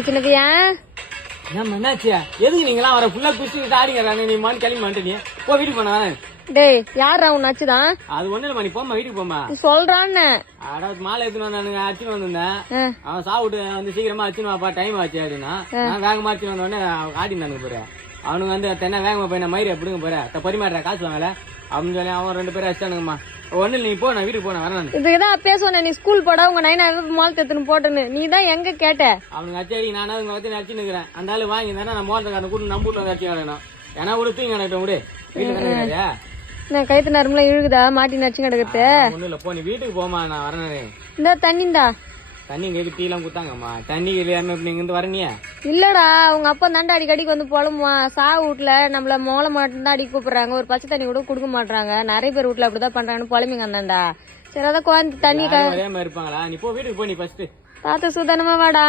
சின்னப்பியா ஏன் என்னாச்சியா எதுக்கு நீங்களாம் வர ஃபுல்லா குடிச்சு ஆடிங்க நீ மான் கிளம்பி மாட்டேன் போ வீட்டுக்கு போனா டேய் யாரா உன் அச்சுதான் அது ஒண்ணு இல்ல நீ போமா வீட்டுக்கு போமா சொல்றான்னு அதாவது மாலை எடுத்துன்னு வந்தானுங்க அச்சுன்னு வந்திருந்தேன் அவன் சாப்பிட்டு வந்து சீக்கிரமா அச்சுன்னு வாப்பா டைம் ஆச்சு அப்படின்னா நான் வேகமா அச்சுன்னு வந்த உடனே ஆடினானுங்க போறேன் அவனுக்கு வந்து தென்ன வேகமா போய் நான் மயிரை பிடுங்க போறேன் பரிமாடுற காசு வாங்கல அப்படின்னு சொல்லி அவன் 2 பேரும் அடிச்சானுங்கம்மா ஒண்ணு நீ போ நான் வீட்டுக்கு போனேன் வரேன் இதுக்குதான் பேசுவேன் நீ ஸ்கூல் போட உங்க 9 மால் தெத்துன்னு போட்டுன்னு நீ தான் எங்க கேட்ட அவனுக்கு அச்சடி நானும் அவங்க வந்து அடிச்சுன்னு இருக்கிறேன் அந்த ஆளு வாங்கி தானே நான் மோதக்காரன் கூட நம்பூட்டு வந்து அடிச்சு கிடக்கணும் ஏன்னா கூட தூங்கி கிடக்கட்டும் விடு வீட்டுல கிடையாது நான் கைத்து நரம்புல இழுகுதா மாட்டி நச்சு கிடக்குது ஒண்ணு இல்ல போ நீ வீட்டுக்கு போமா நான் வரேன் இந்த தண்ணிந்தா தண்ணி இங்க டீ எல்லாம் குத்தாங்கம்மா தண்ணி இல்லையான்னு நீங்க இருந்து வரணியா இல்லடா உங்க அப்பா தாண்டா அடிக்கடிக்கு வந்து புலம்புவான் வீட்டுல நம்மள மோளை மட்டும் தான் அடிக்க கூப்பிடுறாங்க ஒரு பச்சை தண்ணி கூட கொடுக்க மாட்டாங்க நிறைய பேர் வீட்டுல அப்படிதான் பண்றாங்கன்னு புலம்பிங்க அந்தாண்டா சரி அதான் கோயந்து தண்ணி ஒரே மாதிரி இருப்பாங்களா நீ போ வீட்டுக்கு போ நீ ஃபர்ஸ்ட் பார்த்து சுதானமா வாடா